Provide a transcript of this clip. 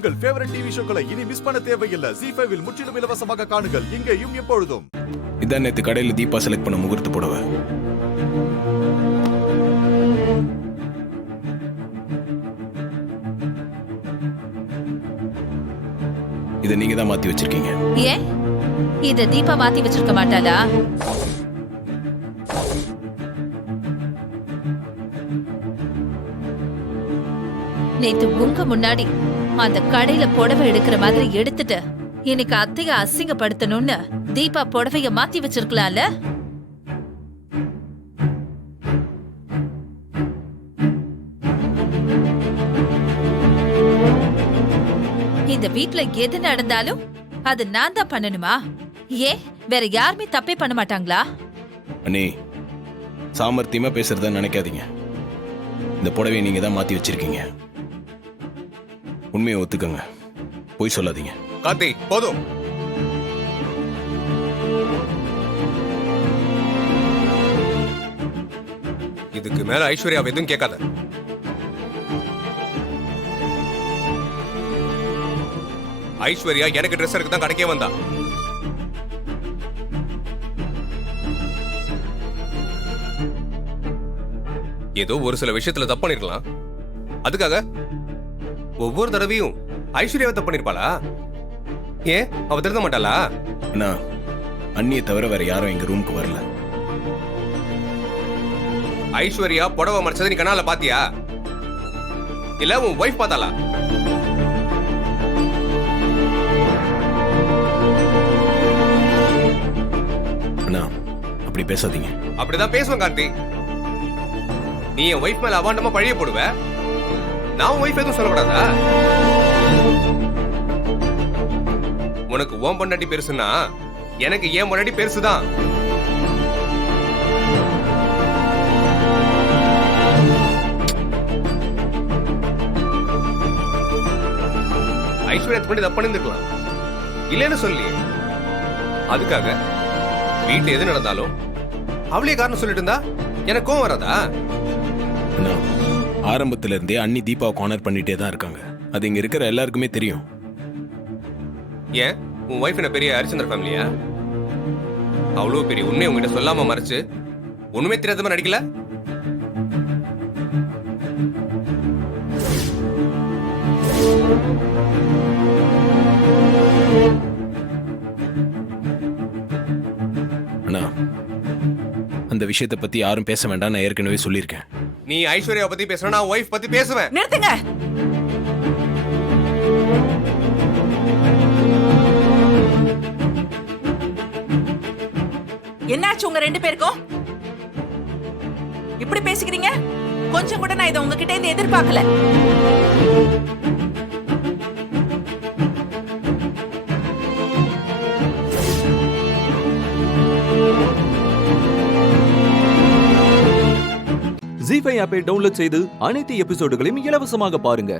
உங்கள் favourite TV ஷோக்களை இனி miss பண்ண தேவையில்லை. ZEE5 இல் முற்றிலும் இலவசமாக காணுங்கள், இங்கேயும் எப்பொழுதும். இதான் நேத்து கடையில் தீபா செலக்ட் பண்ண முகூர்த்த புடவை. இதை நீங்க தான் மாத்தி வச்சிருக்கீங்க. ஏன் இத தீபா மாத்தி வச்சிருக்க மாட்டாளா? நேத்து உங்க முன்னாடி அந்த கடையில புடவை எடுக்கிற மாதிரி எடுத்துட்டு இன்னைக்கு அத்தைய அசிங்கப்படுத்தணும்னு தீபா புடவைய மாத்தி வச்சிருக்கலாம்ல. இந்த வீட்ல எது நடந்தாலும் அது நான் தான் பண்ணணுமா? ஏன் வேற யாருமே தப்பே பண்ண மாட்டாங்களா? அண்ணே, சாமர்த்தியமா பேசுறத நினைக்காதீங்க. இந்த புடவையை நீங்க தான் மாத்தி வச்சிருக்கீங்க. உண்மையை ஒத்துக்கங்க, போய் சொல்லாதீங்க. கார்த்தி, போதும். இதுக்கு மேல ஐஸ்வர்யா எதுவும் கேட்காத. ஐஸ்வர்யா எனக்கு ட்ரெஸ் எடுக்க தான் கடைக்கே வந்தா. ஏதோ ஒரு சில விஷயத்துல தப்பு பண்ணிருக்கலாம். அதுக்காக ஒவ்வொரு தடவையும் ஐஸ்வர்யாவை தப்பு பண்ணிருப்பாளா? ஏன் அவ திருத்த மாட்டாளா? அண்ணா, அண்ணியை தவிர வேற யாரும் எங்க ரூமுக்கு வரல. ஐஸ்வர்யா புடவை மறைச்சதை நீ கண்ணால பாத்தியா? இல்ல உன் வைஃப் பார்த்தாளா? அண்ணா, அப்படி பேசாதீங்க. அப்படிதான் பேசுவேன் கார்த்தி. நீ என் வைஃப் மேல அவாண்டமா பழிய போடுவ, நான் உன் வைஃப் எதுவும் சொல்லக்கூடாதா? உனக்கு ஓம் பொண்டாட்டி பெருசுன்னா எனக்கு ஏன் பொண்டாட்டி பெருசுதான். ஐஸ்வர்யா பண்ணி தப்பு பண்ணிருக்கலாம் இல்லன்னு சொல்லி, அதுக்காக வீட்டுல எது நடந்தாலும் அவளே காரணம் சொல்லிட்டு இருந்தா எனக்கு கோவம் வராதா? அண்ணா, ஆரம்பத்துல இருந்தே அண்ணி தீபாவை கார்னர் பண்ணிட்டே தான் இருக்காங்க. அது இங்க இருக்கிற எல்லாருக்குமே தெரியும். ஏன் உன் வைஃப் என்ன பெரிய ஹரிச்சந்திர ஃபேமிலியா? அவ்வளவு பெரிய உண்மை உங்ககிட்ட சொல்லாம மறைச்சு ஒண்ணுமே தெரியாத மாதிரி நடிக்கல. அண்ணா, அந்த விஷயத்தை பத்தி யாரும் பேச வேண்டாம், நான் ஏற்கனவே சொல்லியிருக்கேன். நீ ஐஸ்வர்யா பத்தி பேசுற, நான் வைஃப் பத்தி பேசுவேன். நிறுத்துங்க. என்னாச்சு உங்க ரெண்டு பேருக்கும்? இப்படி பேசிக்கிறீங்க? கொஞ்சம் கூட நான் இதை உங்ககிட்ட இருந்து எதிர்பார்க்கல. ZEE5 ஆப்பை டவுன்லோட் செய்து அனைத்து எபிசோடுகளையும் இலவசமாக பாருங்க.